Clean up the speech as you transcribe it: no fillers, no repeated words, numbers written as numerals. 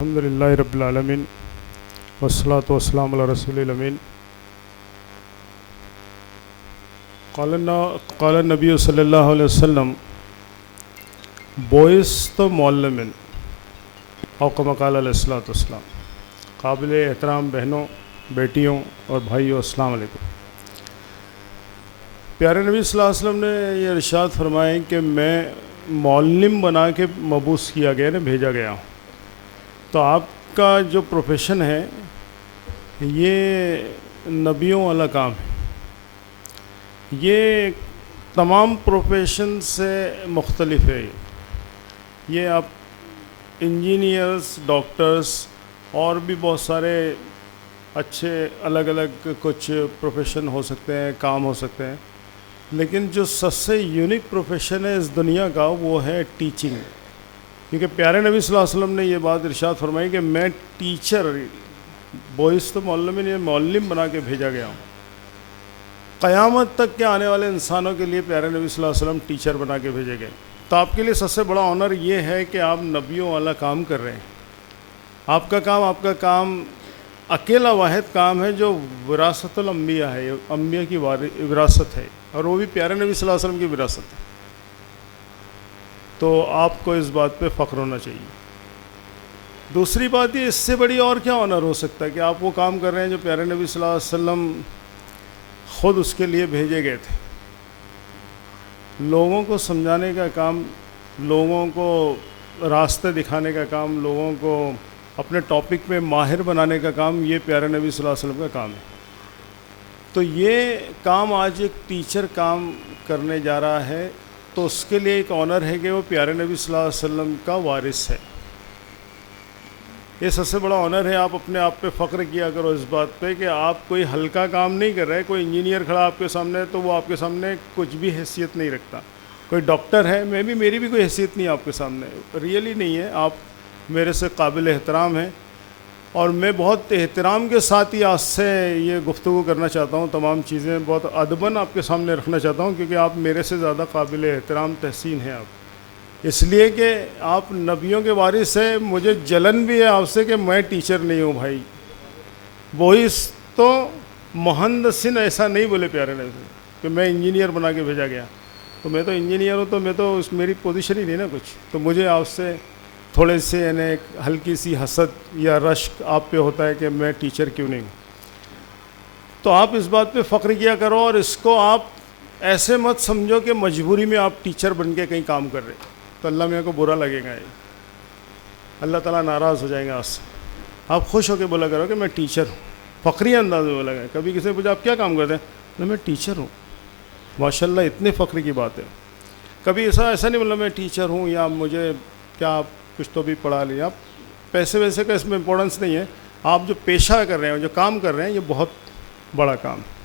الحمد للہ رب العالمین والصلاة والسلام علی رسول الامین قال النبی صلی اللہ علیہ وسلم بعثت معلما او کما قال علیہ الصلوۃ والسلام۔ قابل احترام بہنوں، بیٹیوں اور بھائیوں، السلام علیکم۔ پیارے نبی صلی اللہ علیہ وسلم نے یہ ارشاد فرمائے کہ میں معلم بنا کے مبعوث کیا گیا نا، بھیجا گیا ہوں۔ تو آپ کا جو پروفیشن ہے یہ نبیوں والا کام ہے، یہ تمام پروفیشن سے مختلف ہے۔ یہ آپ انجینئرز، ڈاکٹرز اور بھی بہت سارے اچھے الگ الگ کچھ پروفیشن ہو سکتے ہیں، کام ہو سکتے ہیں، لیکن جو سب سے یونیک پروفیشن ہے اس دنیا کا وہ ہے ٹیچنگ۔ کیونکہ پیارے نبی صلی اللہ علیہ وسلم نے یہ بات ارشاد فرمائی کہ میں ٹیچر، بعثت معلم، یہ معلم بنا کے بھیجا گیا ہوں۔ قیامت تک کے آنے والے انسانوں کے لیے پیارے نبی صلی اللہ علیہ وسلم ٹیچر بنا کے بھیجے گئے۔ تو آپ کے لیے سب سے بڑا آنر یہ ہے کہ آپ نبیوں والا کام کر رہے ہیں۔ آپ کا کام اکیلا واحد کام ہے جو وراثت الانبیاء ہے، انبیاء کی وراثت ہے، اور وہ بھی پیارے نبی صلی اللہ علیہ وسلم کی وراثت ہے۔ تو آپ کو اس بات پہ فخر ہونا چاہیے۔ دوسری بات یہ، اس سے بڑی اور کیا آنر ہو سکتا ہے کہ آپ وہ کام کر رہے ہیں جو پیارے نبی صلی اللہ علیہ وسلم خود اس کے لیے بھیجے گئے تھے۔ لوگوں کو سمجھانے کا کام، لوگوں کو راستے دکھانے کا کام، لوگوں کو اپنے ٹاپک میں ماہر بنانے کا کام، یہ پیارے نبی صلی اللہ علیہ وسلم کا کام ہے۔ تو یہ کام آج ایک ٹیچر کام کرنے جا رہا ہے، تو اس کے لیے ایک آنر ہے کہ وہ پیارے نبی صلی اللہ علیہ وسلم کا وارث ہے۔ یہ سب سے بڑا آنر ہے۔ آپ اپنے آپ پہ فخر کیا کرو اس بات پہ کہ آپ کوئی ہلکا کام نہیں کر رہے۔ کوئی انجینئر کھڑا آپ کے سامنے تو وہ آپ کے سامنے کچھ بھی حیثیت نہیں رکھتا۔ کوئی ڈاکٹر ہے، میری بھی کوئی حیثیت نہیں آپ کے سامنے، ریئلی نہیں ہے۔ آپ میرے سے قابل احترام ہیں، اور میں بہت احترام کے ساتھ ہی آپ سے یہ گفتگو کرنا چاہتا ہوں، تمام چیزیں بہت ادباً آپ کے سامنے رکھنا چاہتا ہوں، کیونکہ آپ میرے سے زیادہ قابل احترام تحسین ہیں آپ، اس لیے کہ آپ نبیوں کے وارث ہیں۔ مجھے جلن بھی ہے آپ سے کہ میں ٹیچر نہیں ہوں بھائی۔ بعث تو مہندسن ایسا نہیں بولے پیارے نے کہ میں انجینئر بنا کے بھیجا گیا، تو میں تو انجینئر ہوں، تو میں تو میری پوزیشن ہی نہیں نا کچھ، تو مجھے آپ سے تھوڑے سے یعنی ایک ہلکی سی حسد یا رشک آپ پہ ہوتا ہے کہ میں ٹیچر کیوں نہیں ہوں۔ تو آپ اس بات پہ فخر کیا کرو، اور اس کو آپ ایسے مت سمجھو کہ مجبوری میں آپ ٹیچر بن کے کہیں کام کر رہے، تو اللہ میاں کو برا لگے گا، اللہ تعالیٰ ناراض ہو جائے گا آپ سے۔ آپ خوش ہو کے بولا کرو کہ میں ٹیچر ہوں، فخری انداز میں بولا گا۔ کبھی کسی نے پوچھا آپ کیا کام کرتے ہیں، میں ٹیچر ہوں، ماشاء اللہ اتنے فخر کی بات ہے۔ کبھی ایسا نہیں بولا میں ٹیچر ہوں یا مجھے کیا آپ کچھ تو بھی پڑھا لیا۔ آپ پیسے ویسے کا اس میں امپورٹنس نہیں ہے، آپ جو پیشہ کر رہے ہیں، جو کام کر رہے ہیں، یہ بہت بڑا کام ہے۔